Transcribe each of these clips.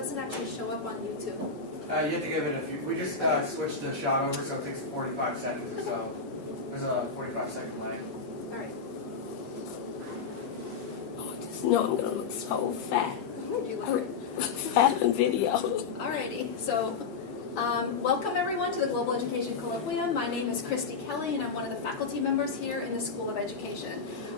doesn't actually show up on YouTube. You have to give it a few. We just switched the shot over, so it takes 45 seconds or so. There's a 45-second lag. All right. Oh, I just know I'm going to look so fat. You I look look fat in video. Alrighty, so welcome everyone to the Global Education Colloquium. My name is Christy Kelly and I'm one of the faculty members here in the School of Education.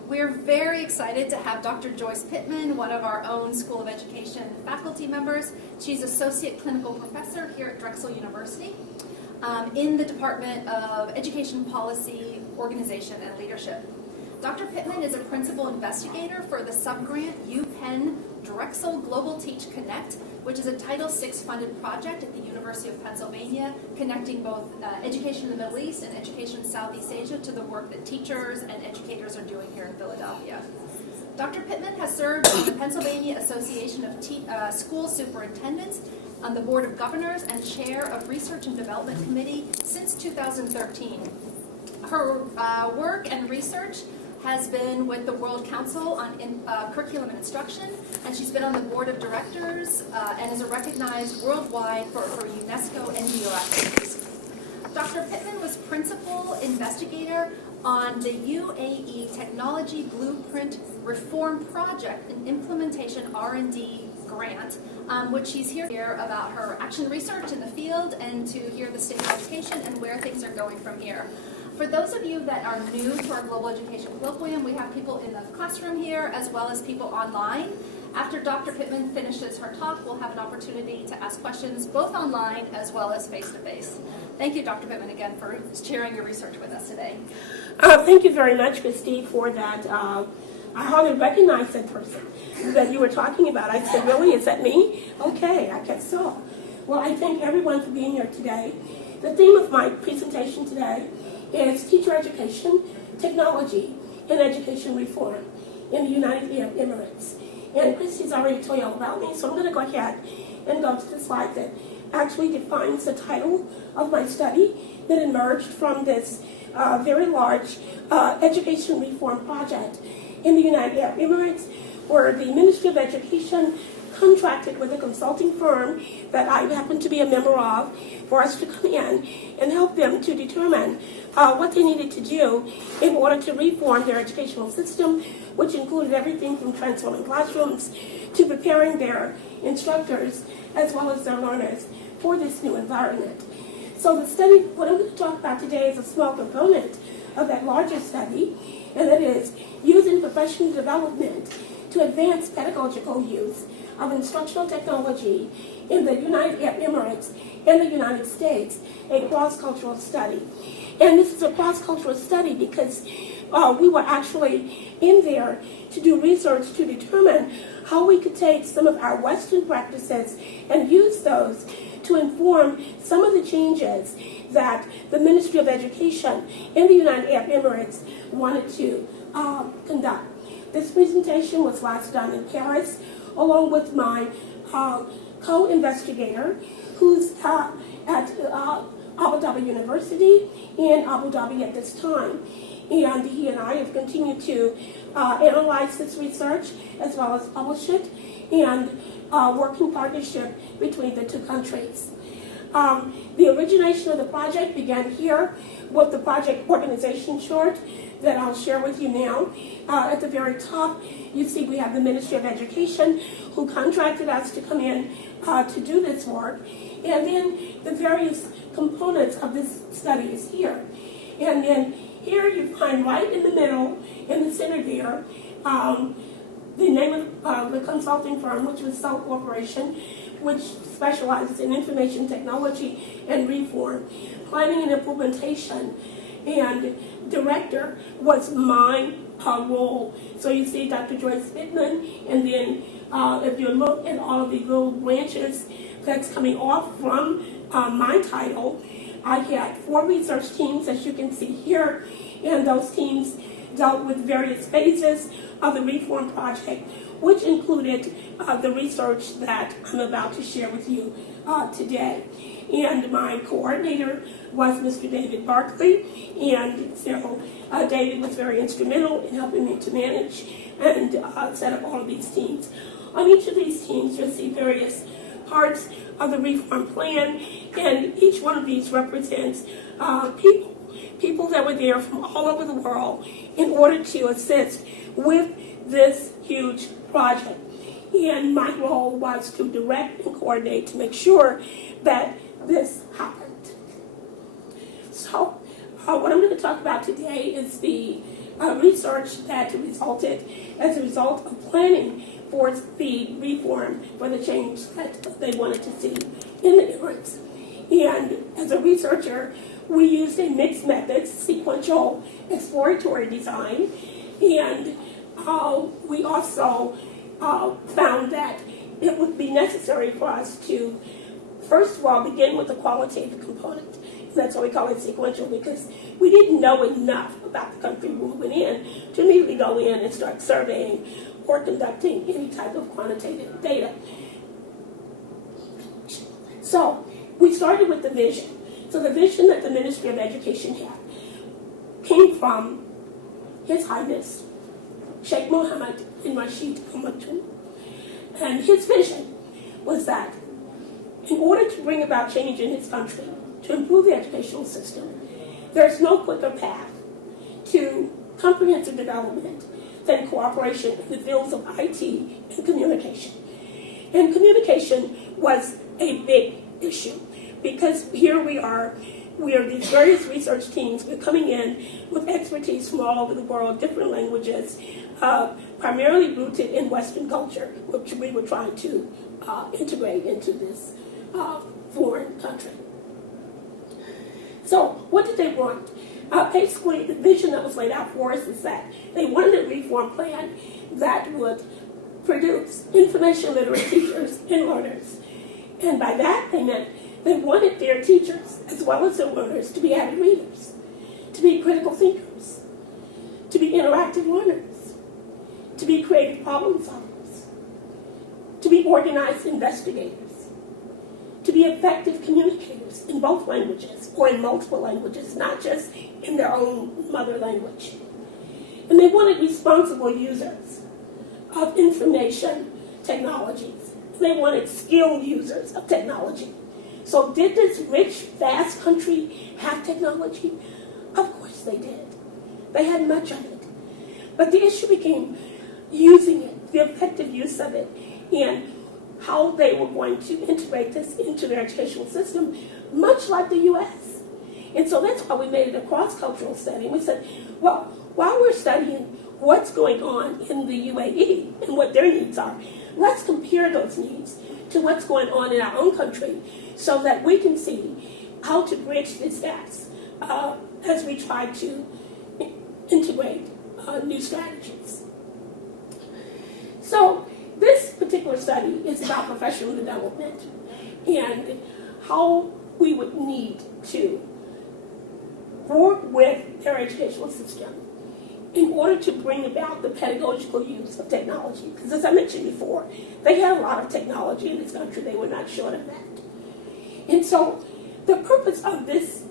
We're very excited to have Dr. Joyce Pittman, one of our own School of Education faculty members. She's Associate Clinical Professor here at Drexel University in the Department of Education Policy, Organization, and Leadership. Dr. Pittman is a principal investigator for the subgrant UPenn Drexel Global Teach Connect, which is a Title VI funded project at the University of Pennsylvania, connecting both education in the Middle East and education in Southeast Asia to the work that teachers and educators are doing here in Philadelphia. Dr. Pittman has served on the Pennsylvania Association of School Superintendents, on the Board of Governors, and Chair of Research and Development Committee since 2013. Her work and research has been with the World Council on Curriculum and Instruction, and she's been on the board of directors and is recognized worldwide for UNESCO NGO activities. Dr. Pittman was principal investigator on the UAE Technology Blueprint Reform Project, an implementation R&D grant, which she's here to hear about her action research in the field and to hear the state of education and where things are going from here. For those of you that are new to our Global Education Colloquium, we have people in the classroom here as well as people online. After Dr. Pittman finishes her talk, we'll have an opportunity to ask questions both online as well as face-to-face. Thank you, Dr. Pittman, again for sharing your research with us today. Thank you very much, Christy, for that. I hardly recognized that person that you were talking about. I said, really, is that me? Okay, I guess so. Well, I thank everyone for being here today. The theme of my presentation today is teacher education, technology, and education reform in the United Arab Emirates. And Christy's already told you all about me, so I'm going to go ahead and go to the slide that actually defines the title of my study that emerged from this very large education reform project in the United Arab Emirates, where the Ministry of Education contracted with a consulting firm that I happen to be a member of for us to come in and help them to determine what they needed to do in order to reform their educational system, which included everything from transforming classrooms to preparing their instructors as well as their learners for this new environment. So the study, what I'm going to talk about today, is a small component of that larger study, and that is using professional development to advance pedagogical use of instructional technology in the United Arab Emirates and the United States, a cross-cultural study. And this is a cross-cultural study because we were actually in there to do research to determine how we could take some of our Western practices and use those to inform some of the changes that the Ministry of Education in the United Arab Emirates wanted to conduct. This presentation was last done in Paris, along with my co-investigator, who's at Abu Dhabi University in Abu Dhabi at this time. And he and I have continued to analyze this research as well as publish it and work in partnership between the two countries. The origination of the project began here with the project organization chart that I'll share with you now. At the very top, you see we have the Ministry of Education who contracted us to come in to do this work. And then the various components of this study is here. And then here you find right in the middle, in the center there, the name of the consulting firm, which was Cell Corporation, which specializes in information technology and reform, planning and implementation, and director was my role. So you see Dr. Joyce Pittman, and then if you look at all of the little branches that's coming off from my title, I had 4 research teams, as you can see here, and those teams dealt with various phases of the reform project, which included the research that I'm about to share with you today. And my coordinator was Mr. David Barkley, and so David was very instrumental in helping me to manage and set up all of these teams. On each of these teams, you'll see various parts of the reform plan, and each one of these represents people that were there from all over the world in order to assist with this huge project. And my role was to direct and coordinate to make sure that this happened. So what I'm going to talk about today is the research that resulted as a result of planning for the reform, for the change that they wanted to see in the immigrants. And as a researcher, we used a mixed method, sequential exploratory design, and we also found that it would be necessary for us to, first of all, begin with the qualitative component. That's why we call it sequential, because we didn't know enough about the country when we went in to immediately go in and start surveying or conducting any type of quantitative data. So we started with the vision. So the vision that the Ministry of Education had came from His Highness Sheikh Mohammed bin Rashid Al Maktoum. And his vision was that in order to bring about change in his country, to improve the educational system, there's no quicker path to comprehensive development than cooperation in the fields of IT and communication. And communication was a big issue because here we are these various research teams. We're coming in with expertise from all over the world, different languages, primarily rooted in Western culture, which we were trying to integrate into this foreign country. So what did they want? Basically, the vision that was laid out for us is that they wanted a reform plan that would produce information literate teachers and learners. And by that, they meant they wanted their teachers, as well as their learners, to be avid readers, to be critical thinkers, to be interactive learners, to be creative problem solvers, to be organized investigators, to be effective communicators in both languages or in multiple languages, not just in their own mother language. And they wanted responsible users of information technologies. They wanted skilled users of technology. So did this rich, vast country have technology? Of course they did. They had much of it. But the issue became using it, the effective use of it, and how they were going to integrate this into their educational system, much like the U.S. And so that's why we made it a cross-cultural study. We said, well, while we're studying what's going on in the UAE and what their needs are, let's compare those needs to what's going on in our own country so that we can see how to bridge these gaps as we try to integrate new strategies. So this particular study is about professional development and how we would need to work with their educational system in order to bring about the pedagogical use of technology. Because as I mentioned before, they had a lot of technology in this country. They were not short of that. And so the purpose of this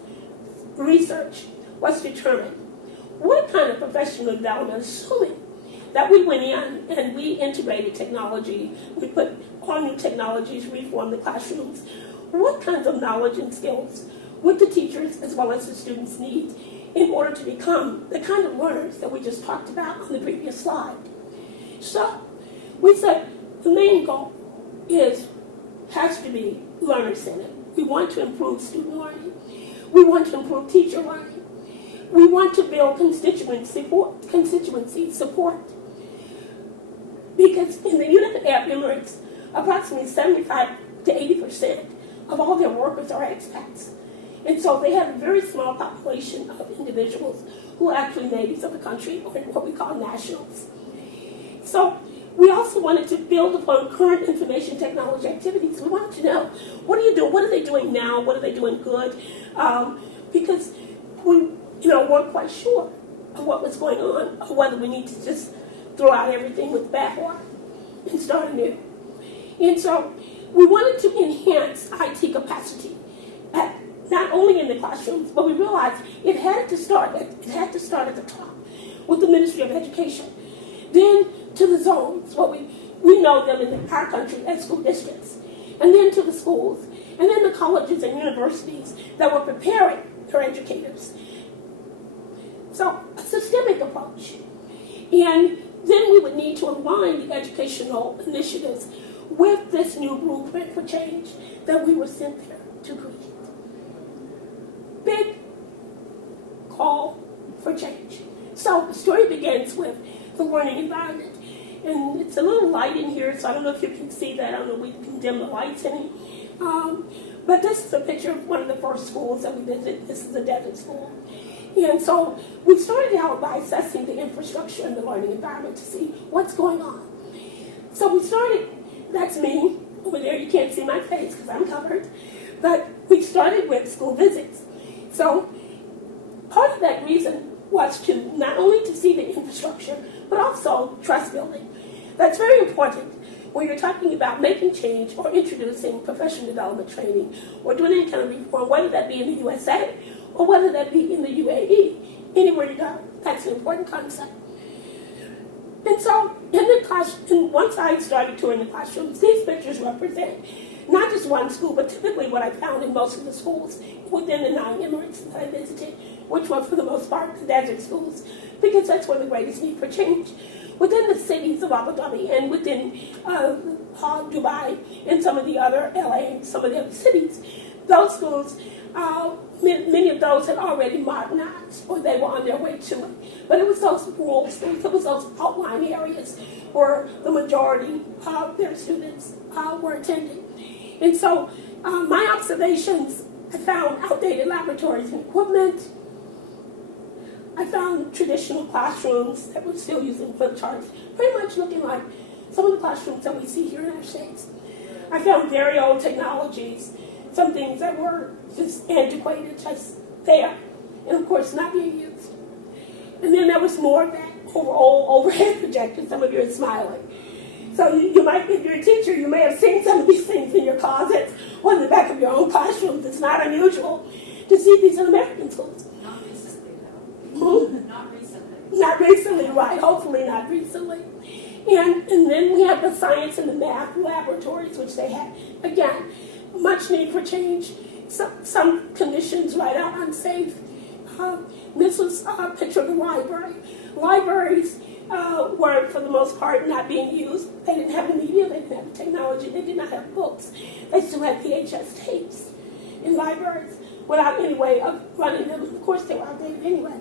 research was to determine what kind of professional development, assuming that we went in and we integrated technology, we put on new technologies, reformed the classrooms, what kinds of knowledge and skills would the teachers as well as the students need in order to become the kind of learners that we just talked about on the previous slide. So we said the main goal has to be learner-centered. We want to improve student learning. We want to improve teacher learning. We want to build constituency support. Because in the United Arab Emirates, approximately 75 to 80% of all their workers are expats. And so they have a very small population of individuals who are actually natives of the country, or what we call nationals. So we also wanted to build upon current information technology activities. We wanted to know, what are you doing? What are they doing now? What are they doing good? Because we weren't quite sure of what was going on, or whether we need to just throw out everything with bathwater and start anew. And so we wanted to enhance IT capacity, not only in the classrooms, but we realized it had to start at the top with the Ministry of Education. Then to the zones, we know them in our country as school districts. and then to the schools, and then the colleges and universities that were preparing their educators. So a systemic approach. And then we would need to align the educational initiatives with this new blueprint for change that we were sent there to create. Big call for change. So the story begins with the learning environment. And it's a little light in here, so I don't know if you can see that. I don't know if we can dim the lights any. But this is a picture of one of the first schools that we visited. This is a desert school. And so we started out by assessing the infrastructure and the learning environment to see what's going on. So we started, that's me. Over there you can't see my face because I'm covered. But we started with school visits. So part of that reason was to not only to see the infrastructure, but also trust building. That's very important when you're talking about making change or introducing professional development training or doing any kind of reform, whether that be in the USA or whether that be in the UAE, anywhere you go. That's an important concept. And so in the classroom, once I started touring the classrooms, these pictures represent not just one school, but typically what I found in most of the schools within the 9 Emirates that I visited, which were for the most part the desert schools, because that's where the greatest need for change. Within the cities of Abu Dhabi and within Dubai and some of the other LA and some of the other cities, those schools, many of those had already modernized or they were on their way to it. But it was those rural schools, it was those outlying areas where the majority of their students were attending. And so my observations, I found outdated laboratories and equipment. I found traditional classrooms that were still using flip charts, pretty much looking like some of the classrooms that we see here in our states. I found very old technologies, some things that were just antiquated, just there, and of course not being used. And then there was more of that old overhead projector. Some of you are smiling. So you might, if you're a teacher, you may have seen some of these things in your closets or in the back of your own classrooms. It's not unusual to see these in American schools. Not recently, though. Not recently. Not recently, right. Hopefully not recently. And then we have the science and the math laboratories, which they had. Again, much need for change. Some conditions right out unsafe. This was a picture of the library. Libraries were, for the most part, not being used. They didn't have the media, they didn't have the technology, they did not have books. They still had VHS tapes in libraries without any way of running them. Of course, they were outdated anyway.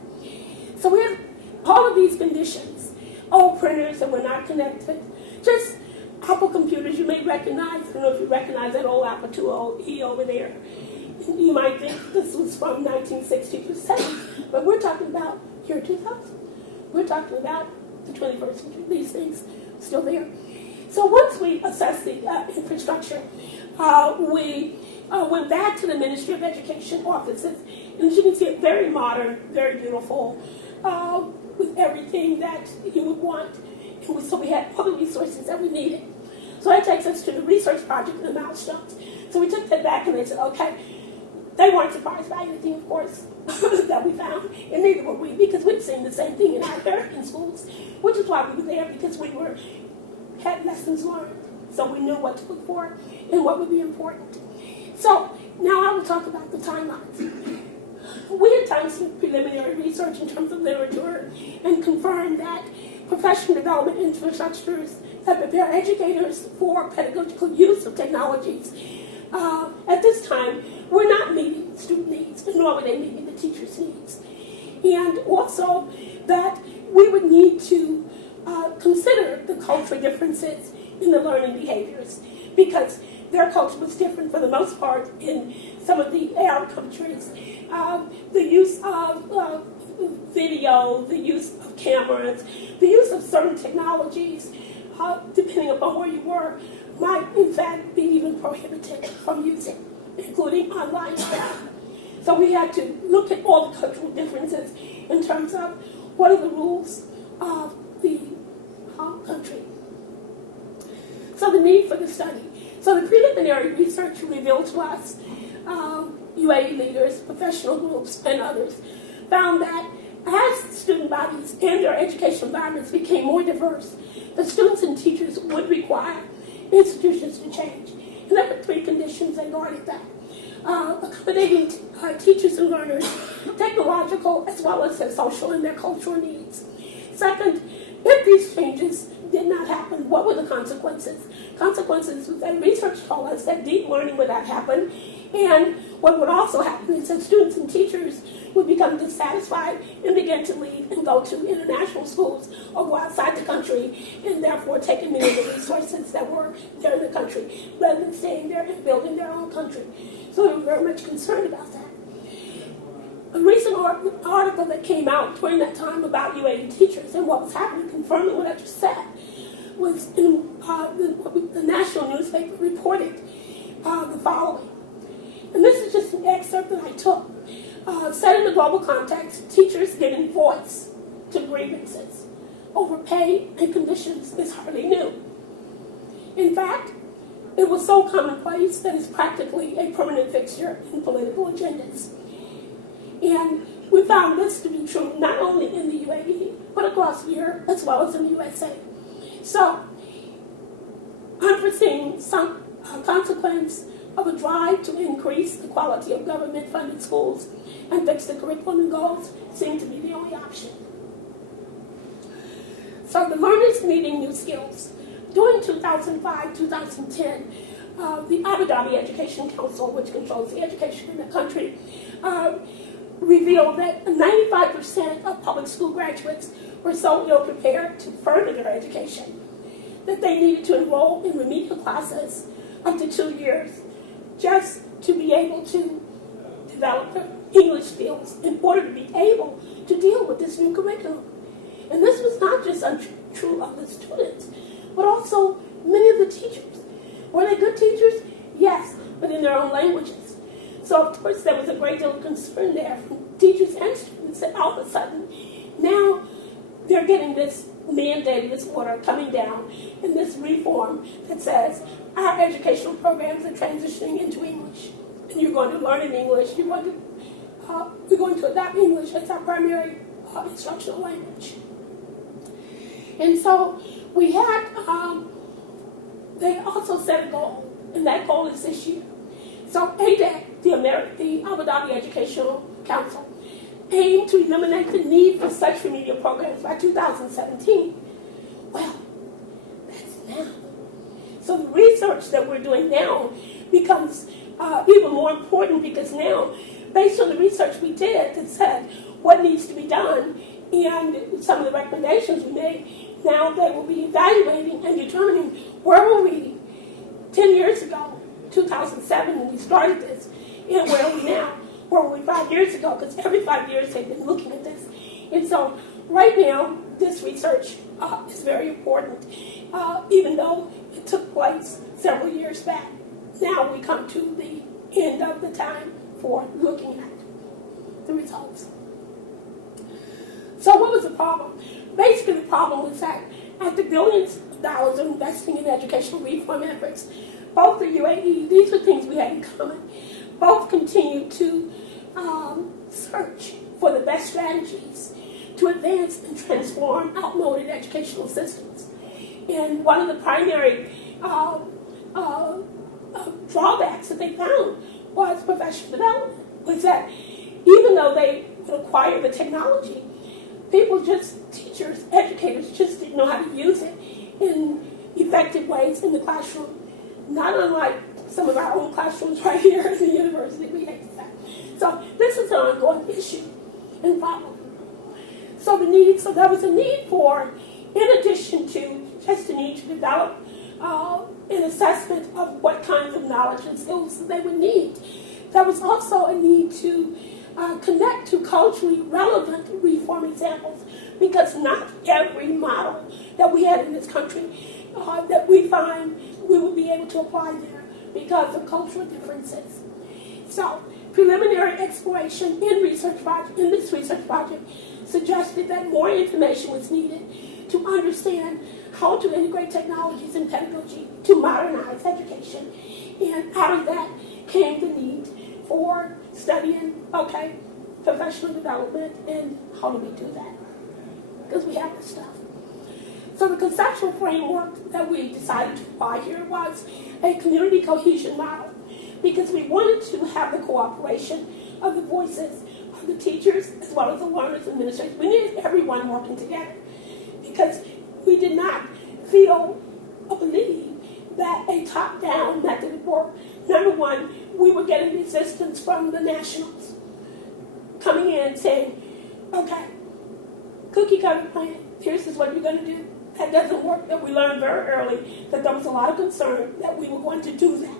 So we have all of these conditions. Old printers that were not connected. Just Apple computers you may recognize. I don't know if you recognize that old Apple IIe over there. You might think this was from 1960 to 70, but we're talking about year 2000. We're talking about the 21st century. These things still there. So once we assessed the infrastructure, we went back to the Ministry of Education offices, and as you can see, it's very modern, very beautiful, with everything that you would want. And so we had all the resources that we needed. So that takes us to the research project and the milestones. So we took that back and they said, okay, they weren't surprised by anything, of course, that we found, and neither were we, because we'd seen the same thing in our American schools, which is why we were there, because we had lessons learned. So we knew what to look for and what would be important. So now I will talk about the timelines. We had done some preliminary research in terms of literature and confirmed that professional development infrastructures that prepare educators for pedagogical use of technologies at this time were not meeting student needs, nor were they meeting the teachers' needs. And also that we would need to consider the cultural differences in the learning behaviors, because their culture was different for the most part in some of the Arab countries. The use of video, the use of cameras, the use of certain technologies, depending upon where you were, might in fact be even prohibited from using, including online stuff. So we had to look at all the cultural differences in terms of what are the rules of the country. So the need for the study. So the preliminary research revealed to us, UAE leaders, professional groups, and others, found that as student bodies and their educational environments became more diverse, the students and teachers would require institutions to change. And there were 3 conditions that guarded that. Accommodating teachers and learners, technological as well as their social and their cultural needs. Second, if these changes did not happen, what were the consequences? Consequences was that research told us that deep learning would not happen, and what would also happen is that students and teachers would become dissatisfied and begin to leave and go to international schools or go outside the country, and therefore taking many of the resources that were there in the country rather than staying there and building their own country. So we were very much concerned about that. A recent article that came out during that time about UAE teachers and what was happening, confirming what I just said, was in the national newspaper reported the following. And this is just an excerpt that I took. Set in the global context, teachers giving voice to grievances over pay and conditions is hardly new. In fact, it was so commonplace that it's practically a permanent fixture in political agendas. And we found this to be true not only in the UAE, but across Europe as well as in the USA. So, unforeseen some consequence of a drive to increase the quality of government-funded schools and fix the curriculum and goals seemed to be the only option. So the learners needing new skills. During 2005-2010, the Abu Dhabi Education Council, which controls the education in the country, revealed that 95% of public school graduates were so ill-prepared to further their education that they needed to enroll in remedial classes up to 2 years just to be able to develop their English skills in order to be able to deal with this new curriculum. And this was not just true of the students, but also many of the teachers. Were they good teachers? Yes, but in their own languages. So, of course, there was a great deal of concern there from teachers and students that all of a sudden, now they're getting this mandate, this order coming down, and this reform that says our educational programs are transitioning into English. And you're going to learn in English. You're going to adopt English as our primary instructional language. And so we had, they also set a goal, and that goal is this year. So ADEC, the Abu Dhabi Educational Council, aimed to eliminate the need for such remedial programs by 2017. Well, that's now. So the research that we're doing now becomes even more important because now, based on the research we did that said what needs to be done and some of the recommendations we made, now they will be evaluating and determining where were we 10 years ago, 2007 when we started this, and where are we now? Where were we 5 years ago? Because every 5 years they've been looking at this. And so right now, this research is very important, even though it took place several years back. Now we come to the end of the time for looking at the results. So what was the problem? Basically, the problem was that after billions of dollars of investing in educational reform efforts, both the UAE, these were things we had in common, both continued to search for the best strategies to advance and transform outmoded educational systems. And one of the primary drawbacks that they found was professional development, was that even though they would acquire the technology, teachers, educators just didn't know how to use it in effective ways in the classroom, not unlike some of our own classrooms right here at the university. We hate that. So this is an ongoing issue and problem. So there was a need for, in addition to just the need to develop an assessment of what kinds of knowledge and skills they would need, there was also a need to connect to culturally relevant reform examples, because not every model that we had in this country that we find we would be able to apply there because of cultural differences. So preliminary exploration in this research project suggested that more information was needed to understand how to integrate technologies and pedagogy to modernize education. And out of that came the need for studying, professional development and how do we do that? Because we have this stuff. So the conceptual framework that we decided to apply here was a community cohesion model, because we wanted to have the cooperation of the voices of the teachers as well as the learners and administrators. We needed everyone working together, because we did not feel or believe that a top-down method would work. Number one, we were getting resistance from the nationals coming in saying, okay, cookie cutter plan, here's what you're going to do. That doesn't work. That we learned very early that there was a lot of concern that we were going to do that.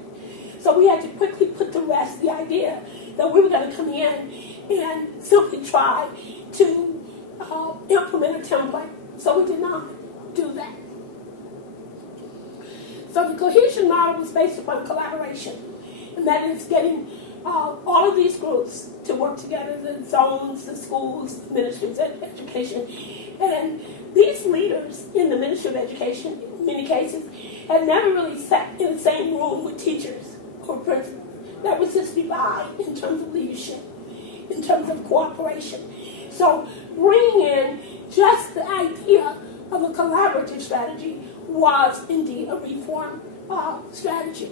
So we had to quickly put to rest the idea that we were going to come in and simply try to implement a template. So we did not do that. So the cohesion model was based upon collaboration, and that is getting all of these groups to work together, the zones, the schools, the ministries of education. And these leaders in the Ministry of Education, in many cases, had never really sat in the same room with teachers or principals. That was just divide in terms of leadership, in terms of cooperation. So bringing in just the idea of a collaborative strategy was indeed a reform strategy.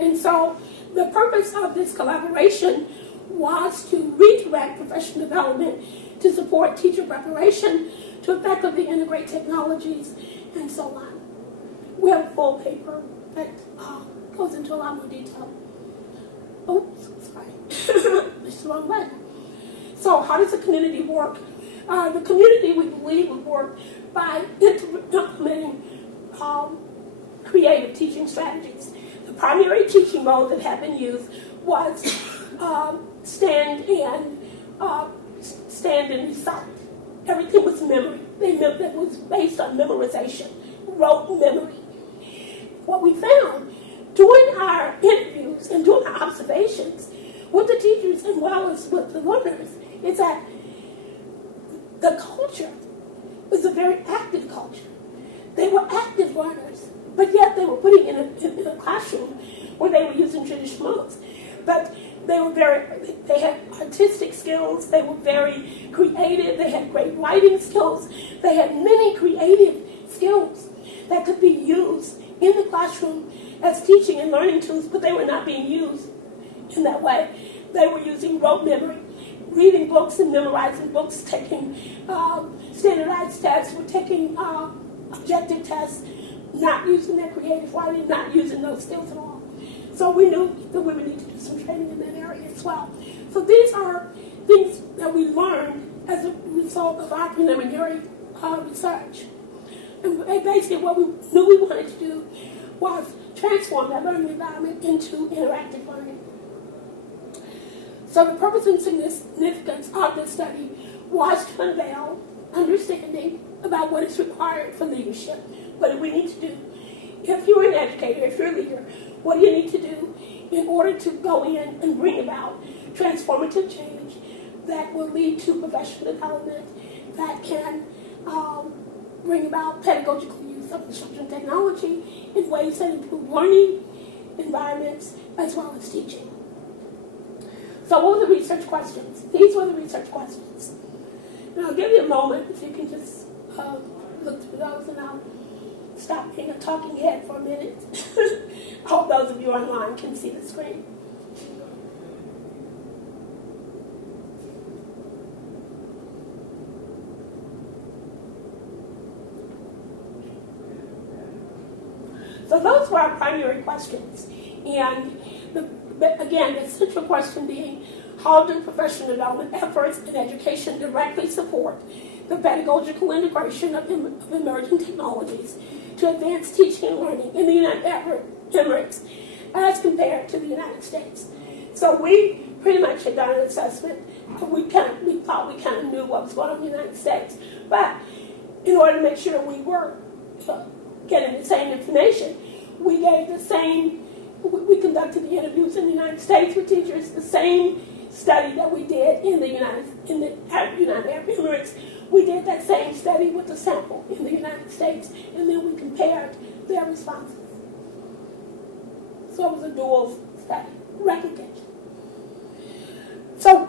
And so the purpose of this collaboration was to redirect professional development to support teacher preparation, to effectively integrate technologies, and so on. We have a full paper that goes into a lot more detail. Oops, sorry. It's the wrong button. So how does the community work? The community, we believe, would work by implementing creative teaching strategies. The primary teaching mode that had been used was stand and recite. Everything was memory. It was based on memorization, rote memory. What we found doing our interviews and doing our observations with the teachers as well as with the learners is that the culture was a very active culture. They were active learners, but yet they were putting in a classroom where they were using traditional modes. But they had artistic skills, they were very creative, they had great writing skills, they had many creative skills that could be used in the classroom as teaching and learning tools, but they were not being used in that way. They were using rote memory, reading books and memorizing books, taking standardized tests, were taking objective tests, not using their creative writing, not using those skills at all. So we knew that we would need to do some training in that area as well. So these are things that we learned as a result of our preliminary research. And basically what we knew we wanted to do was transform that learning environment into interactive learning. So the purpose and significance of this study was to unveil understanding about what is required for leadership. What do we need to do? If you're an educator, if you're a leader, what do you need to do in order to go in and bring about transformative change that will lead to professional development, that can bring about pedagogical use of instructional technology in ways that improve learning environments as well as teaching. So what were the research questions? These were the research questions. And I'll give you a moment if you can just look through those, and I'll stop being a talking head for a minute. I hope those of you online can see the screen. So those were our primary questions. And again, the central question being, how do professional development efforts in education directly support the pedagogical integration of emerging technologies to advance teaching and learning in the United Emirates as compared to the United States? So we pretty much had done an assessment. We thought we kind of knew what was going on in the United States. But in order to make sure we were getting the same information, we conducted the interviews in the United States with teachers, the same study that we did in the United Arab Emirates. We did that same study with the sample in the United States, and then we compared their responses. So it was a dual study, replication. So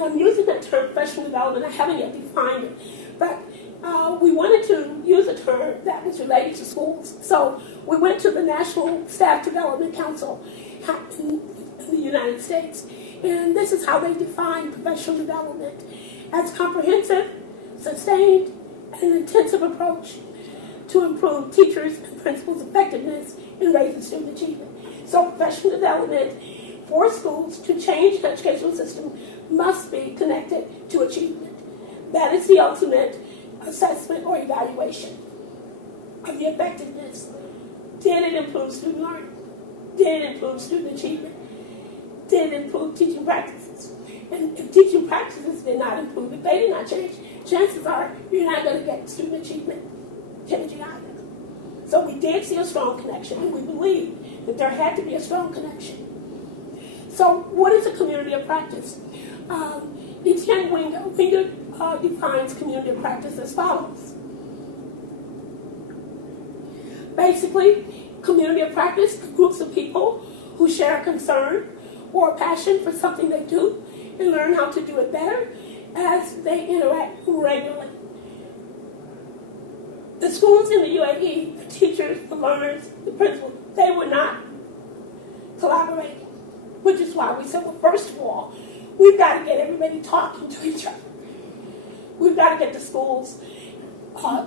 I'm using that term professional development. I haven't yet defined it, but we wanted to use a term that was related to schools. So we went to the National Staff Development Council in the United States. And this is how they define professional development: as comprehensive, sustained, and intensive approach to improve teachers' and principals' effectiveness in raising student achievement. So professional development for schools to change the educational system must be connected to achievement. That is the ultimate assessment or evaluation of the effectiveness. Did it improve student learning? Did it improve student achievement? Did it improve teaching practices? And if teaching practices did not improve, if they did not change, chances are you're not going to get student achievement changing either. So we did see a strong connection, and we believed that there had to be a strong connection. So what is a community of practice? Etienne Winger defines community of practice as follows. Basically, community of practice are groups of people who share a concern or a passion for something they do and learn how to do it better as they interact regularly. The schools in the UAE, the teachers, the learners, the principals, they were not collaborating, which is why we said, well, first of all, we've got to get everybody talking to each other. We've got to get the schools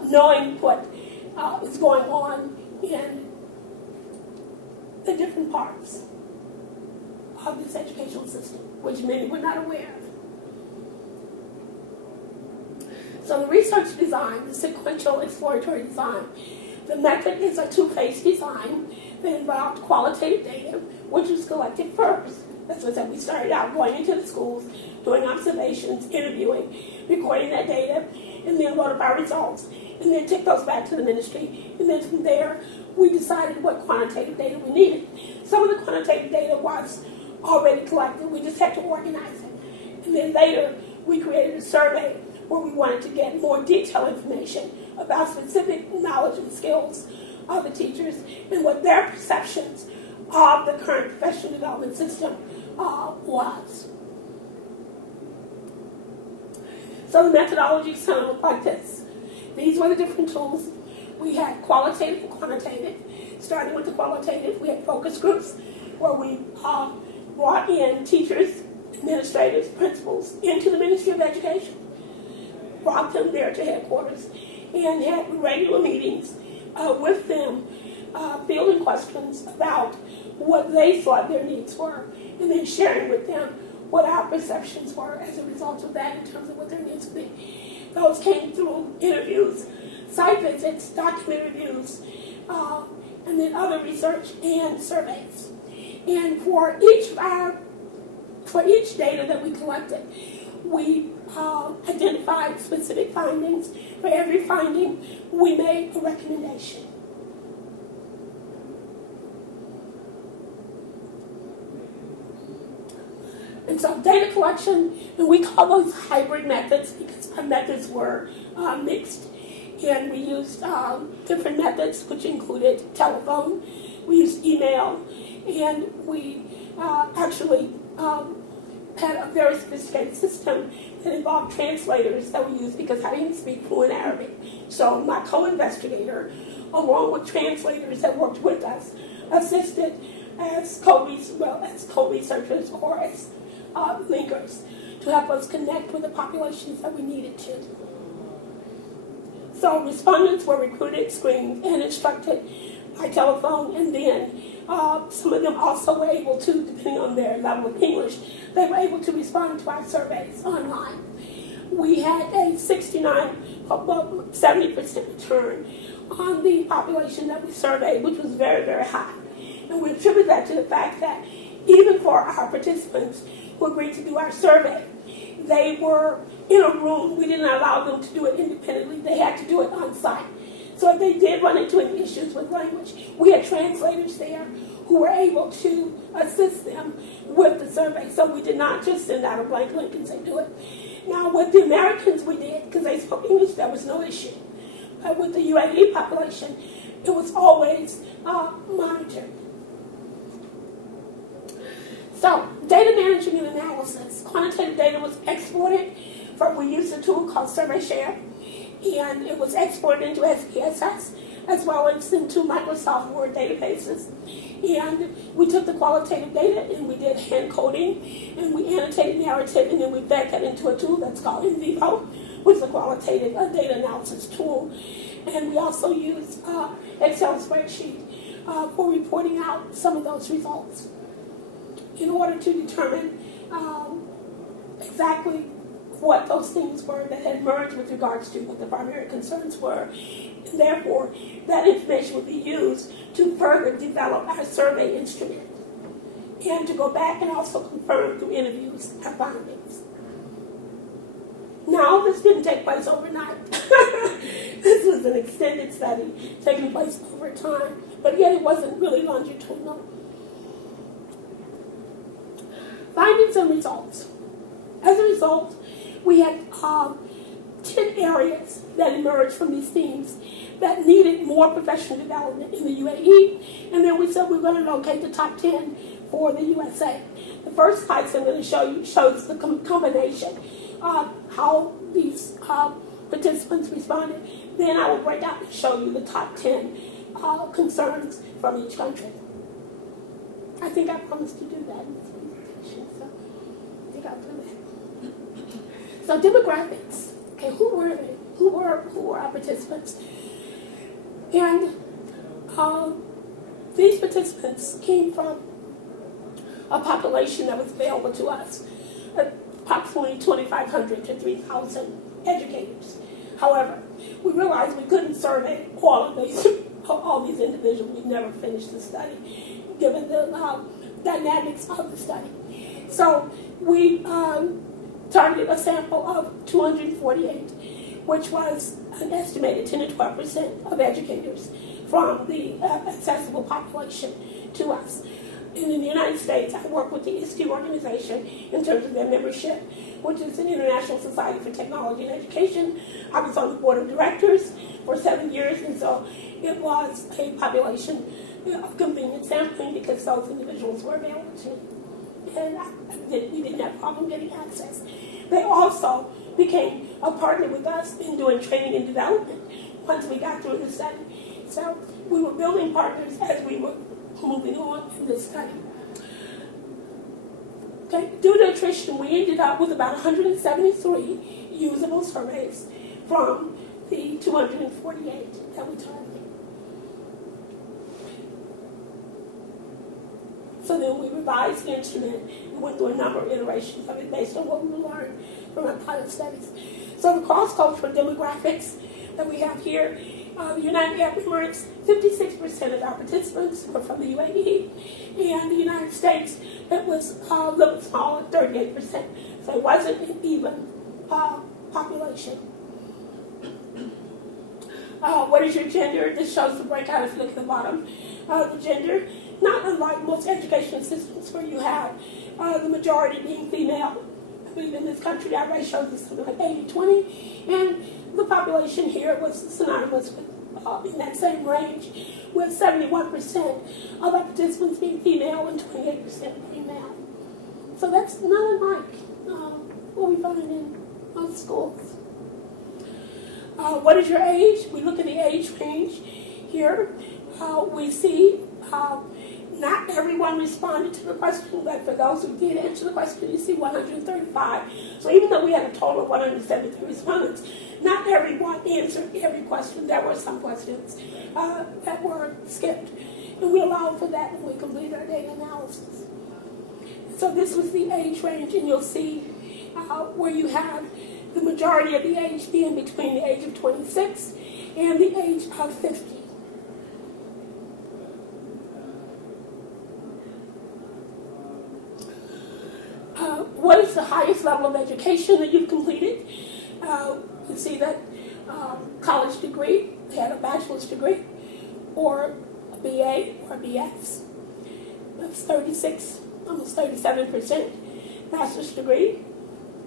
knowing what is going on in the different parts of this educational system, which many were not aware of. So the research design, the sequential exploratory design, the method is a two-phase design that involved qualitative data, which was collected first. That's what I said. We started out going into the schools, doing observations, interviewing, recording that data, and then wrote up our results, and then took those back to the ministry. And then from there, we decided what quantitative data we needed. Some of the quantitative data was already collected. We just had to organize it. And then later, we created a survey where we wanted to get more detailed information about specific knowledge and skills of the teachers and what their perceptions of the current professional development system was. So the methodology kind of looked like this. These were the different tools. We had qualitative and quantitative. Starting with the qualitative, we had focus groups where we brought in teachers, administrators, principals into the Ministry of Education, brought them there to headquarters, and had regular meetings with them, fielding questions about what they thought their needs were, and then sharing with them what our perceptions were as a result of that in terms of what their needs would be. Those came through interviews, site visits, document reviews, and then other research and surveys. And for each data that we collected, we identified specific findings. For every finding, we made a recommendation. And so data collection, and we call those hybrid methods because our methods were mixed. And we used different methods, which included telephone, we used email, and we actually had a very sophisticated system that involved translators that we used because I didn't speak fluent Arabic. So my co-investigator, along with translators that worked with us, assisted as co-researchers or as linkers to help us connect with the populations that we needed to. So respondents were recruited, screened, and instructed by telephone, and then some of them also were able to, depending on their level of English, they were able to respond to our surveys online. We had a 70% return on the population that we surveyed, which was very, very high. And we attribute that to the fact that even for our participants who agreed to do our survey, they were in a room. We didn't allow them to do it independently. They had to do it on site. So if they did run into any issues with language, we had translators there who were able to assist them with the survey. So we did not just send out a blank link and say, do it. Now, with the Americans, we did, because they spoke English, there was no issue. But with the UAE population, it was always monitored. So, data management and analysis. Quantitative data was exported. We used a tool called SurveyShare. and it was exported into SPSS as well as into Microsoft Word databases. And we took the qualitative data and we did hand coding and we annotated narrative, and then we fed that into a tool that's called In Vivo, which is a qualitative data analysis tool. And we also used Excel spreadsheet for reporting out some of those results in order to determine exactly what those things were that had emerged with regards to what the primary concerns were. And therefore, that information would be used to further develop our survey instrument and to go back and also confirm through interviews our findings. Now, this didn't take place overnight. This was an extended study taking place over time, but yet it wasn't really longitudinal. Findings and results. As a result, we had 10 areas that emerged from these themes that needed more professional development in the UAE, and then we said we were going to locate the top 10 for the USA. The first slide I'm going to show you shows the combination of how these participants responded. Then I will break out and show you the top 10 concerns from each country. I think I promised to do that in this presentation, so I think I'll do that. So demographics. Okay, who were they? Who were our participants? And these participants came from a population that was available to us, approximately 2,500 to 3,000 educators. However, we realized we couldn't survey all these individuals. We never finished the study, given the dynamics of the study. So we targeted a sample of 248, which was an estimated 10 to 12% of educators from the accessible population to us. And in the United States, I work with the ISTE organization in terms of their membership, which is an International Society for Technology and Education. I was on the board of directors for 7 years, and so it was a population of convenient sampling because those individuals were available to me. And we didn't have a problem getting access. They also became a partner with us in doing training and development once we got through the study. So we were building partners as we were moving on in this study. Okay, due to attrition, we ended up with about 173 usable surveys from the 248 that we targeted. So then we revised the instrument and went through a number of iterations of it based on what we learned from our pilot studies. So the cross-cultural demographics that we have here, the United Arab Emirates, 56% of our participants were from the UAE, and the United States, it was a little smaller, 38%. So it wasn't an even population. What is your gender? This shows the breakout if you look at the bottom. The gender, not unlike most educational systems where you have the majority being female. I believe in this country our ratios is something like 80-20, and the population here was synonymous with in that same range, with 71% of our participants being female and 28% being male. So that's not unlike what we find in most schools. What is your age? We look at the age range here. We see not everyone responded to the question, but for those who did answer the question, you see 135. So even though we had a total of 173 respondents, not everyone answered every question. There were some questions that were skipped. And we allowed for that when we completed our data analysis. So this was the age range, and you'll see where you have the majority of the age being between the age of 26 and the age of 50. What is the highest level of education that you've completed? You see that college degree, they had a bachelor's degree, or a BA or a BS. That's 36, almost 37%. Master's degree,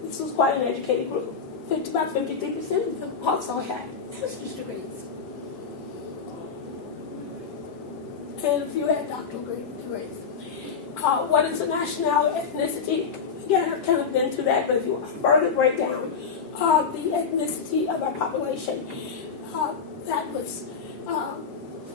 this was quite an educated group. About 53% of them also had master's degrees. And a few had doctoral degrees. What is the nationality, ethnicity? Again, I've kind of been through that, but if you want to further break down the ethnicity of our population. That was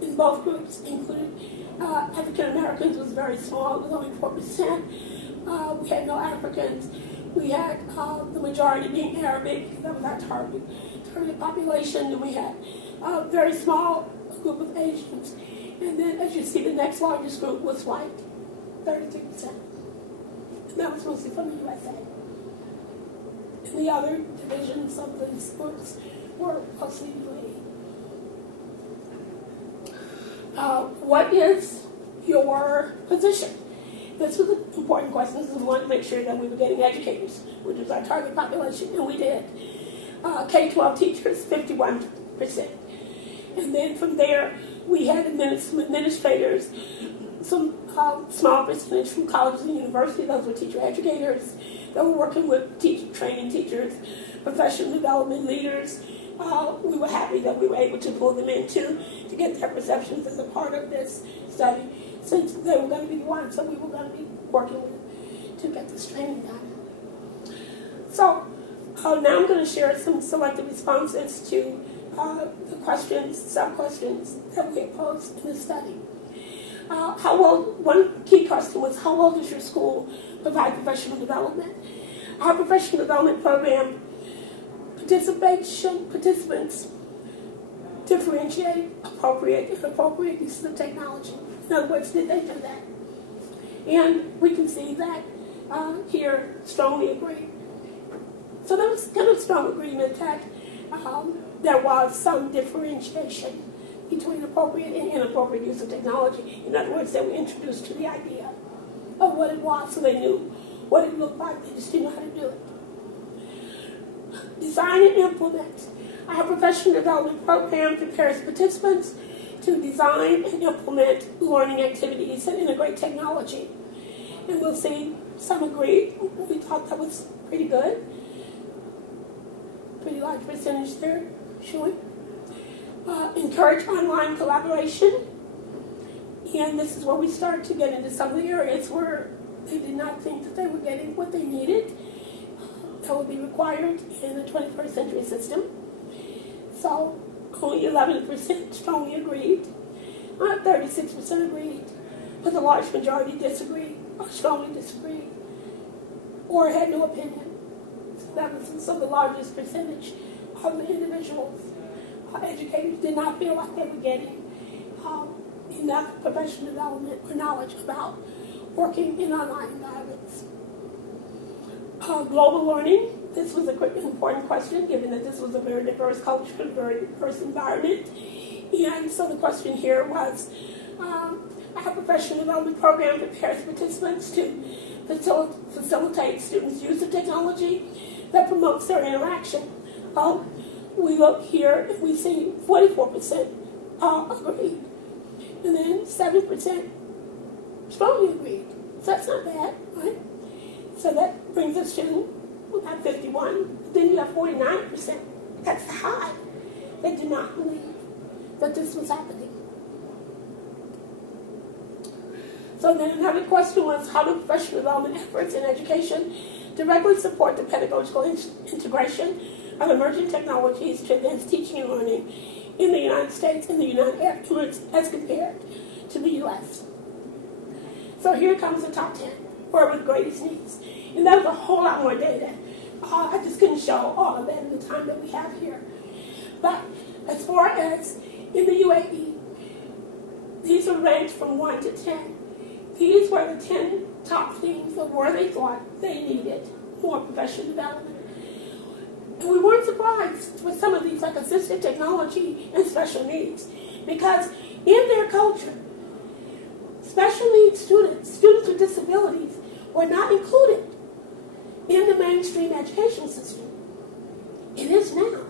in both groups included. African Americans was very small, it was only 4%. We had no Africans. We had the majority being Arabic, that was our target population, and we had a very small group of Asians. And then, as you see, the next largest group was white, 33%. And that was mostly from the USA. And the other divisions of these groups were mostly UAE. What is your position? This was an important question because we wanted to make sure that we were getting educators, which was our target population, and we did. K-12 teachers, 51%. And then from there, we had some administrators, some small percentage from colleges and universities. Those were teacher educators that were working with training teachers, professional development leaders. We were happy that we were able to pull them in too, to get their perceptions as a part of this study, since they were going to be one, so we were going to be working with them to get this training done. So now I'm going to share some selected responses to the questions, sub-questions that we posed in the study. One key question was, how well does your school provide professional development? Our professional development program participants differentiate appropriate and inappropriate use of technology. In other words, did they do that? And we can see that here strongly agree. So there was kind of strong agreement that there was some differentiation between appropriate and inappropriate use of technology. In other words, they were introduced to the idea of what it was, so they knew what it looked like. They just didn't know how to do it. Design and implement. Our professional development program prepares participants to design and implement learning activities that integrate technology. And we'll see some agreed. We thought that was pretty good. Pretty large percentage there showing. Encourage online collaboration. And this is where we start to get into some of the areas where they did not think that they were getting what they needed. That would be required in a 21st century system. So only 11% strongly agreed, 36% agreed, but the large majority disagreed, or strongly disagreed, or had no opinion. So that was the largest percentage of the individuals. Educators did not feel like they were getting enough professional development or knowledge about working in online environments. Global learning. This was an important question, given that this was a very diverse culture, a very diverse environment. And so the question here was, our professional development program prepares participants to facilitate students' use of technology that promotes their interaction. We look here and we see 44% agreed, and then 7% strongly agreed. So that's not bad, right? So that brings us to about 51. Then you have 49%. That's high. They did not believe that this was happening. So then another question was, how do professional development efforts in education directly support the pedagogical integration of emerging technologies to advance teaching and learning in the United States and the United States as compared to the U.S.? So here comes the top 10, where with greatest needs. And that was a whole lot more data. I just couldn't show all of that in the time that we have here. But as far as in the UAE, these are ranked from 1 to 10. These were the 10 top things of where they thought they needed more professional development. And we weren't surprised with some of these, like assistive technology and special needs, because in their culture, special needs students with disabilities, were not included in the mainstream education system. It is now.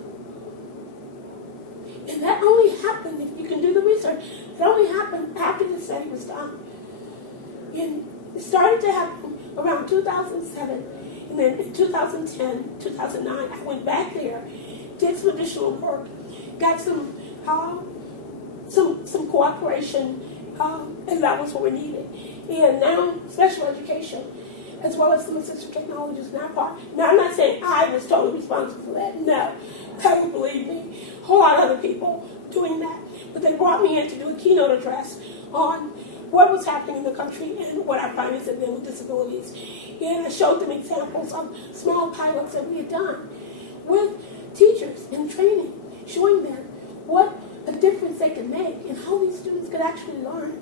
And that only happened, if you can do the research, it only happened after the study was done. And it started to happen around 2007, and then in 2010, 2009, I went back there, did some additional work, got some cooperation, and that was what we needed. And now special education as well as some assistive technologists in our part. Now, I'm not saying I was totally responsible for that. No, don't believe me. A whole lot of other people doing that. But they brought me in to do a keynote address on what was happening in the country and what our findings had been with disabilities. And I showed them examples of small pilots that we had done with teachers in training, showing them what a difference they could make and how these students could actually learn.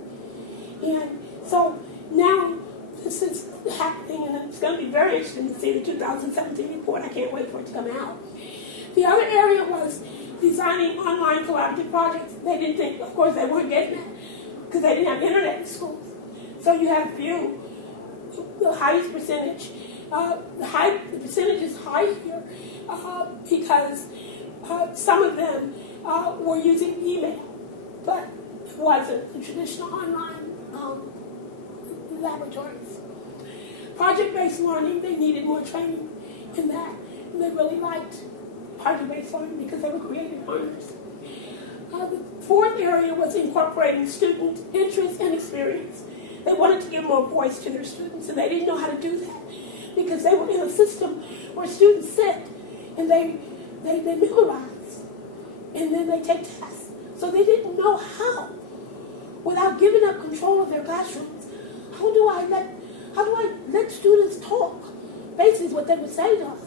And so now this is happening, and it's going to be very interesting to see the 2017 report. I can't wait for it to come out. The other area was designing online collaborative projects. They didn't think, of course, they weren't getting that because they didn't have internet in schools. So you have few, the highest percentage. The percentage is high here because some of them were using email, but it wasn't the traditional online laboratories. Project-based learning, they needed more training in that. And they really liked project-based learning because they were creative learners. The fourth area was incorporating student interest and experience. They wanted to give more voice to their students, and they didn't know how to do that because they were in a system where students sit and they memorize, and then they take tests. So they didn't know how, without giving up control of their classrooms, how do I let students talk? Basically is what they would say to us.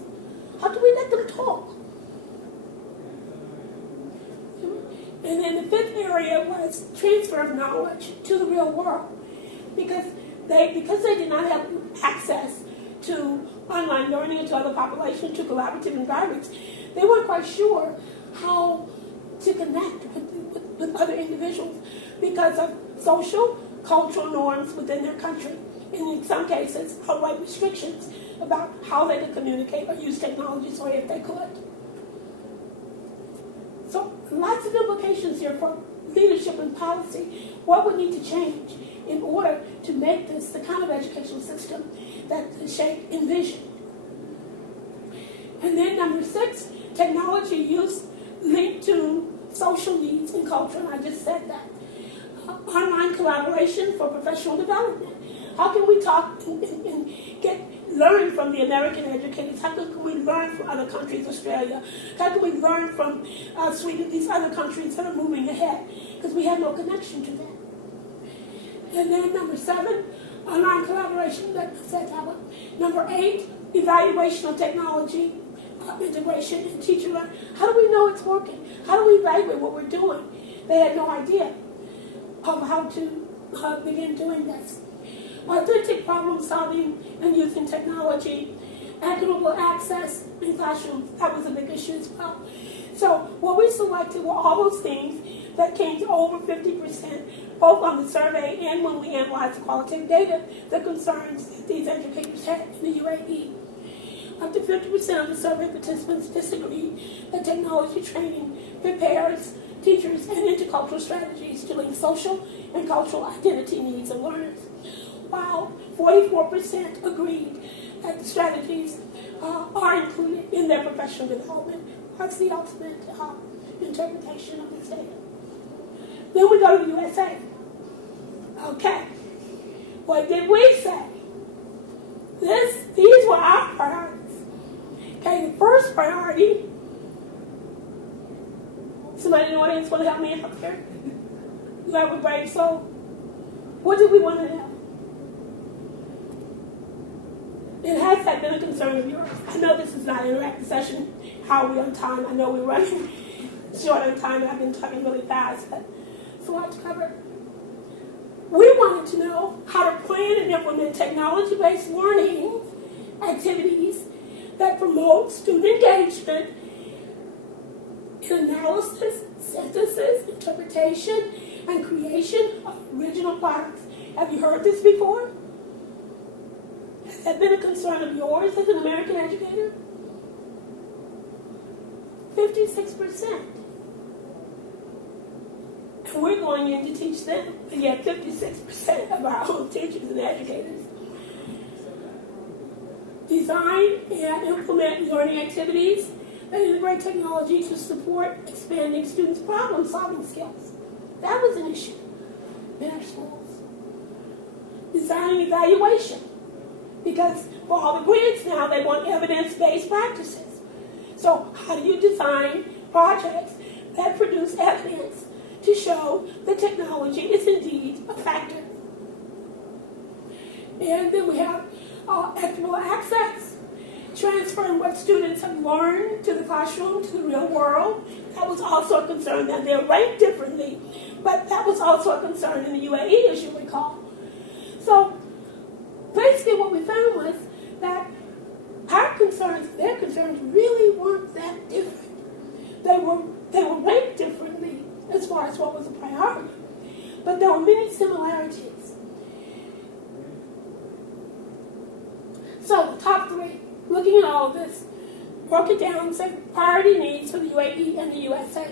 How do we let them talk? And then the fifth area was transfer of knowledge to the real world. Because they did not have access to online learning and to other populations, to collaborative environments, they weren't quite sure how to connect with other individuals because of social, cultural norms within their country. And in some cases, outright restrictions about how they could communicate or use technologies, or if they could. So lots of implications here for leadership and policy. What would need to change in order to make this the kind of educational system that the Sheikh envisioned? And then number 6, technology use linked to social needs and culture, and I just said that. Online collaboration for professional development. How can we talk and learn from the American educators? How can we learn from other countries, Australia? How can we learn from Sweden, these other countries that are moving ahead? Because we have no connection to them. And then number 7, online collaboration, that said that one. Number 8, evaluation of technology, integration and teacher learning. How do we know it's working? How do we evaluate what we're doing? They had no idea of how to begin doing this. Authentic problem solving and using technology, equitable access in classrooms, that was a big issue as well. So what we selected were all those things that came to over 50%, both on the survey and when we analyzed the qualitative data, the concerns that these educators had in the UAE. Up to 50% of the survey participants disagreed that technology training prepares teachers and intercultural strategies to link social and cultural identity needs of learners, while 44% agreed that the strategies are included in their professional development. That's the ultimate interpretation of this data. Then we go to the USA. Okay, what did we say? These were our priorities. Okay, the first priority, somebody in the audience want to help me up here? You have a brave soul. What did we want to know? And has that been a concern of yours? I know this is not an interactive session. How are we on time? I know we're running short on time, and I've been talking really fast, but it's a lot to cover. We wanted to know how to plan and implement technology-based learning activities that promote student engagement in analysis, synthesis, interpretation, and creation of original products. Have you heard this before? Has that been a concern of yours as an American educator? 56%. And we're going in to teach them, and yet 56% of our own teachers and educators. Design and implement learning activities that integrate technology to support expanding students' problem-solving skills. That was an issue in our schools. Designing evaluation. Because for all the grants now, they want evidence-based practices. So how do you design projects that produce evidence to show that technology is indeed a factor? And then we have equitable access, transferring what students have learned to the classroom, to the real world. That was also a concern, that they're ranked differently, but that was also a concern in the UAE, as you recall. So basically what we found was that our concerns, their concerns, really weren't that different. They were ranked differently as far as what was a priority, but there were many similarities. So the top three, looking at all of this, broke it down and said priority needs for the UAE and the USA.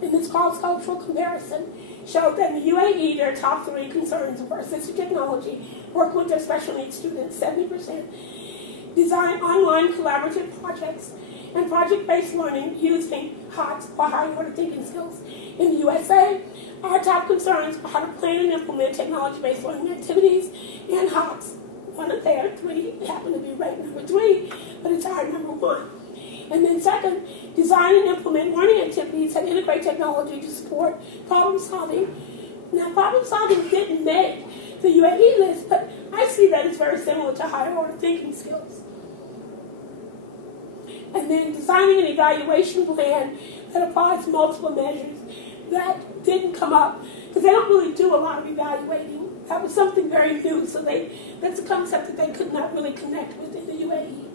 In this cross-cultural comparison, showed that in the UAE, their top three concerns were assistive technology, work with their special needs students, 70%, design online collaborative projects, and project-based learning using HOTS, or higher order thinking skills. In the USA, our top concerns are how to plan and implement technology-based learning activities, and HOTS, one of their three, happened to be ranked number 3, but it's our number 1. And then second, design and implement learning activities that integrate technology to support problem solving. Now, problem solving didn't make the UAE list, but I see that as very similar to higher order thinking skills. And then designing an evaluation plan that applies multiple measures. That didn't come up, because they don't really do a lot of evaluating. That was something very new, so that's a concept that they could not really connect with in the UAE.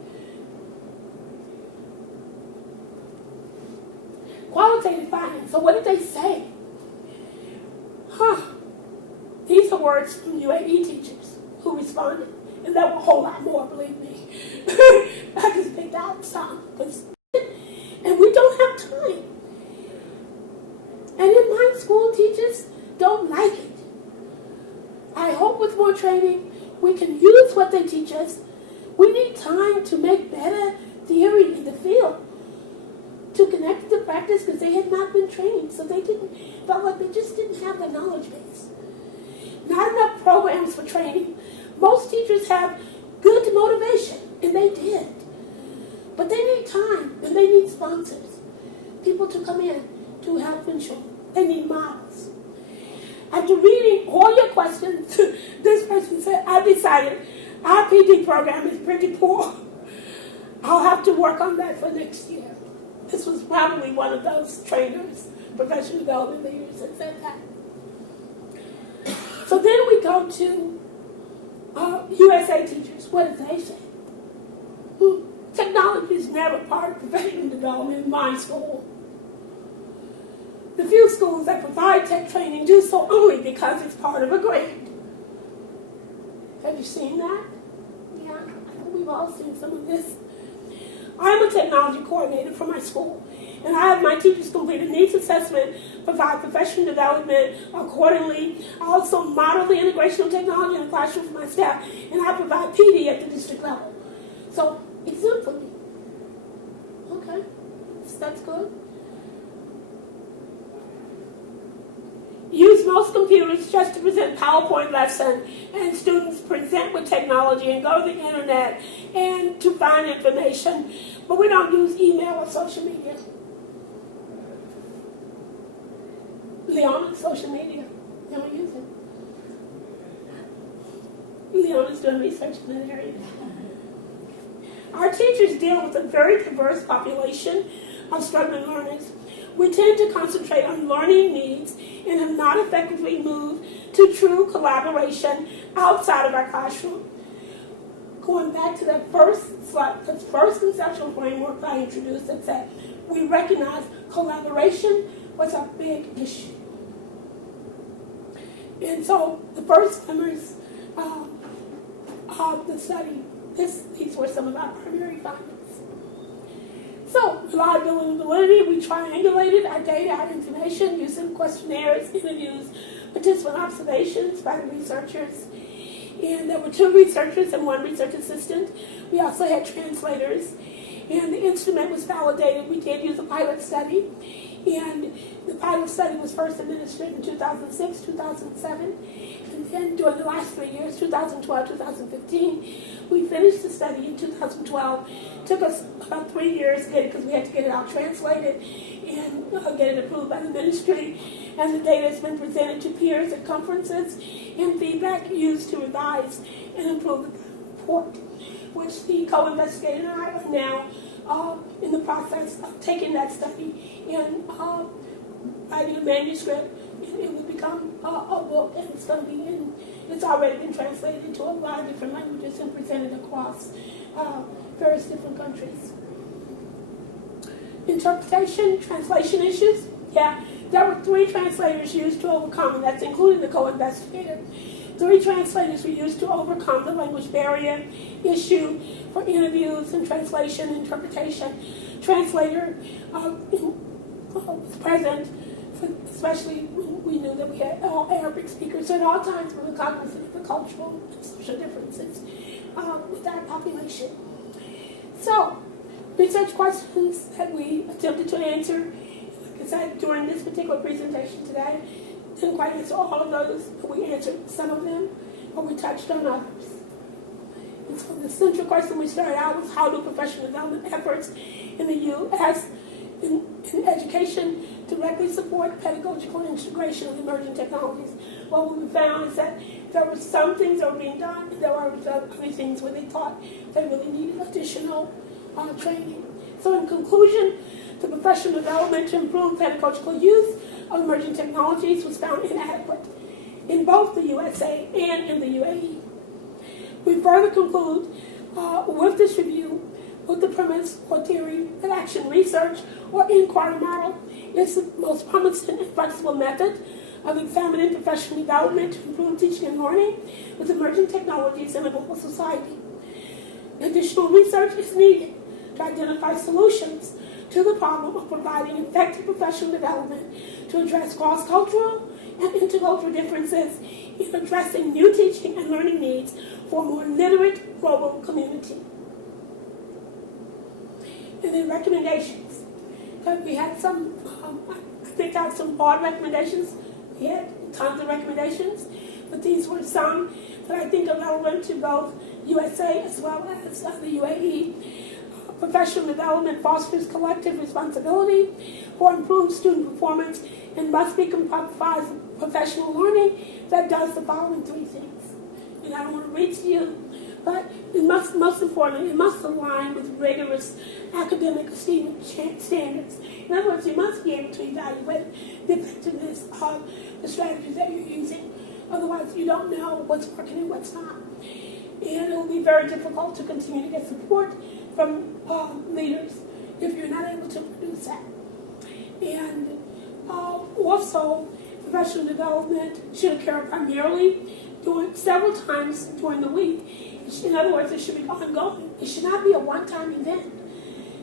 Qualitative findings. So what did they say? These are words from UAE teachers who responded. And there were a whole lot more, believe me. I just picked out some. And we don't have time. And in my school, teachers don't like it. I hope with more training, we can use what they teach us. We need time to make better theory in the field, to connect to the practice, because they had not been trained, so they felt like they just didn't have the knowledge base. Not enough programs for training. Most teachers have good motivation, and they did. But they need time, and they need sponsors, people to come in to help and show. They need models. After reading all your questions, this person said, I decided our PD program is pretty poor. I'll have to work on that for next year. This was probably one of those trainers, professional development leaders that said that. So then we go to USA teachers. What did they say? Technology is never part of professional development in my school. The few schools that provide tech training do so only because it's part of a grant. Have you seen that? Yeah, I know we've all seen some of this. I'm a technology coordinator for my school, and I have my teachers complete a needs assessment, provide professional development accordingly. I also model the integration of technology in the classroom for my staff, and I provide PD at the district level. So, exemplary. Okay, that's good. Use most computers just to present PowerPoint lesson, and students present with technology and go to the internet and to find information, but we don't use email or social media. Leona's social media, they don't use it. Leona's doing research in that area. Our teachers deal with a very diverse population of struggling learners. We tend to concentrate on learning needs and have not effectively moved to true collaboration outside of our classroom. Going back to that first slide, the first conceptual framework I introduced that said we recognize collaboration was a big issue. And so the first members of the study, these were some of our primary findings. So, reliability and validity, we triangulated our data, our information, using questionnaires, interviews, participant observations by the researchers. And there were 2 researchers and 1 research assistant. We also had translators. And the instrument was validated. We did use a pilot study. And the pilot study was first administered in 2006, 2007, and then during the last 3 years, 2012, 2015, we finished the study in 2012. It took us about 3 years to get it because we had to get it out translated and get it approved by the ministry. And the data has been presented to peers at conferences and feedback used to revise and improve the report, which the co-investigator and I are now in the process of taking that study and writing a manuscript. It will become a book, and it's going to be it's already been translated into a lot of different languages and presented across various different countries. Interpretation, translation issues. Yeah, there were 3 translators used to overcome, and that's including the co-investigator. 3 translators were used to overcome the language barrier issue for interviews and translation and interpretation. Translator was present, especially when we knew that we had all Arabic speakers, so at all times we were cognizant of the cultural and social differences with our population. So, research questions that we attempted to answer, like I said, during this particular presentation today. Didn't quite answer all of those, but we answered some of them, but we touched on others. And so the central question we started out was, how do professional development efforts in the U.S. in education directly support pedagogical integration of emerging technologies? Well, what we found is that there were some things that were being done, and there were other things where they thought they really needed additional training. So in conclusion, the professional development to improve pedagogical use of emerging technologies was found inadequate in both the USA and in the UAE. We further conclude with this review with the premise or theory that action research or inquiry model is the most promising and flexible method of examining professional development to improve teaching and learning with emerging technologies in a global society. Additional research is needed to identify solutions to the problem of providing effective professional development to address cross-cultural and intercultural differences in addressing new teaching and learning needs for a more literate global community. And then recommendations. We had some, I picked out some broad recommendations. We had tons of recommendations, but these were some that I think are relevant to both USA as well as the UAE. Professional development fosters collective responsibility for improved student performance and must be comprised of professional learning that does the following 3 things. And I don't want to read to you, but it must, most importantly, it must align with rigorous academic achievement standards. In other words, you must be able to evaluate the effectiveness of the strategies that you're using. Otherwise, you don't know what's working and what's not. And it will be very difficult to continue to get support from leaders if you're not able to produce that. And also, professional development should occur primarily several times during the week. In other words, it should be ongoing. It should not be a one-time event.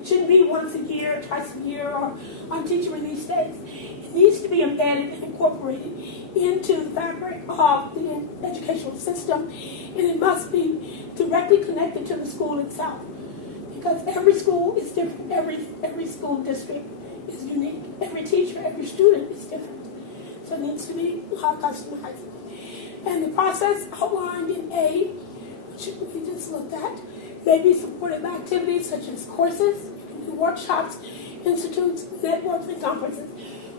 It shouldn't be once a year, twice a year, or on teacher release days. It needs to be embedded and incorporated into the fabric of the educational system, and it must be directly connected to the school itself. Because every school is different. Every school district is unique. Every teacher, every student is different. So it needs to be customized. And the process outlined in A, which we just looked at, may be supported by activities such as courses, workshops, institutes, networks, and conferences.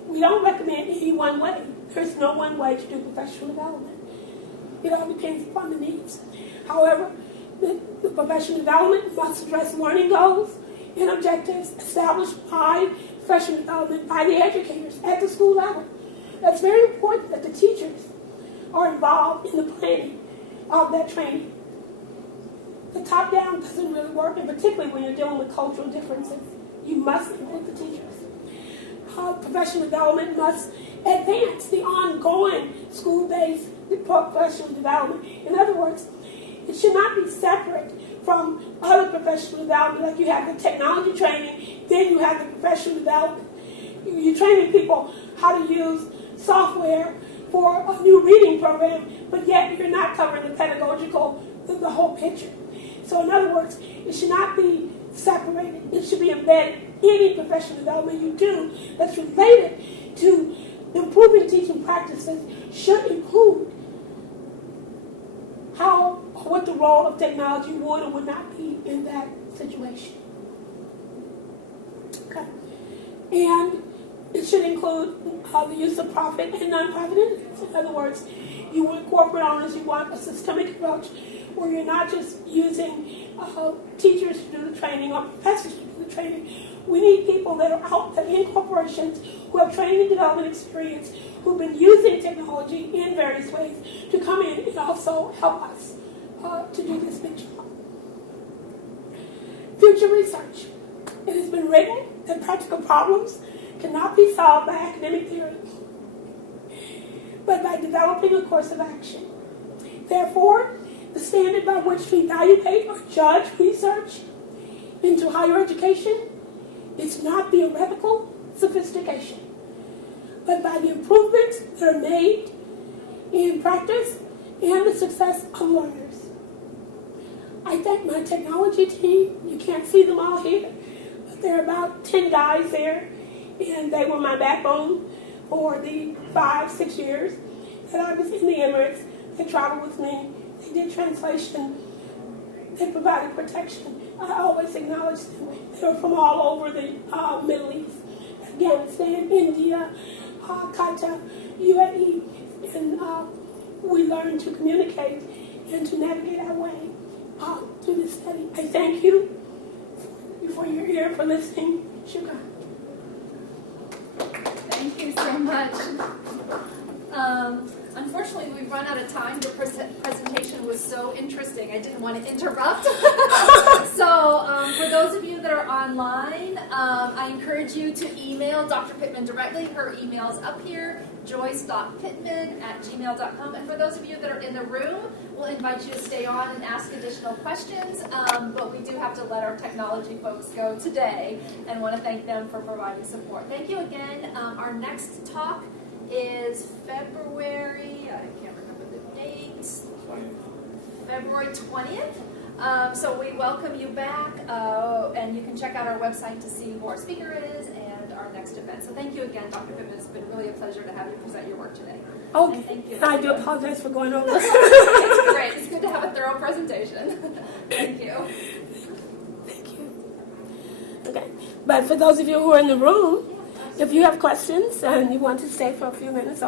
We don't recommend any one way. There's no one way to do professional development. It all depends upon the needs. However, the professional development must address learning goals and objectives established by professional development by the educators at the school level. That's very important that the teachers are involved in the planning of that training. The top-down doesn't really work, and particularly when you're dealing with cultural differences. You must involve the teachers. Professional development must advance the ongoing school-based professional development. In other words, it should not be separate from other professional development, like you have the technology training, then you have the professional development. You're training people how to use software for a new reading program, but yet you're not covering the pedagogical, the whole picture. So in other words, it should not be separated. It should be embedded any professional development you do that's related to improving teaching practices should include how or what the role of technology would or would not be in that situation. Okay. And it should include the use of profit and nonprofit entities. In other words, you want corporate owners, you want a systemic approach where you're not just using teachers to do the training or professors to do the training. We need people that are out there in corporations who have training and development experience, who've been using technology in various ways to come in and also help us to do this big job. Future research. It has been written that practical problems cannot be solved by academic theory, but by developing a course of action. Therefore, the standard by which to evaluate or judge research into higher education is not theoretical sophistication, but by the improvements that are made in practice and the success of learners. I thank my technology team. You can't see them all here, but there are about 10 guys there, and they were my backbone for the 5-6 years that I was in the Emirates. They traveled with me. They did translation. They provided protection. I always acknowledge them. They were from all over the Middle East, Afghanistan, India, Qatar, UAE, and we learned to communicate and to navigate our way through this study. I thank you for your ear, for listening. Shukran. Thank you so much. Unfortunately, we've run out of time. The presentation was so interesting, I didn't want to interrupt. So for those of you that are online, I encourage you to email Dr. Pittman directly. Her email is up here, joyce.pittman@gmail.com. And for those of you that are in the room, we'll invite you to stay on and ask additional questions. But we do have to let our technology folks go today and want to thank them for providing support. Thank you again. Our next talk is February, I can't remember the dates, February 20th. So we welcome you back, and you can check out our website to see who our speaker is and our next event. So thank you again, Dr. Pittman. It's been really a pleasure to have you present your work today. Okay. And thank you. I do apologize for going over. It's great. It's good to have a thorough presentation. Thank you. Thank you. Okay. But for those of you who are in the room, if you have questions and you want to stay for a few minutes,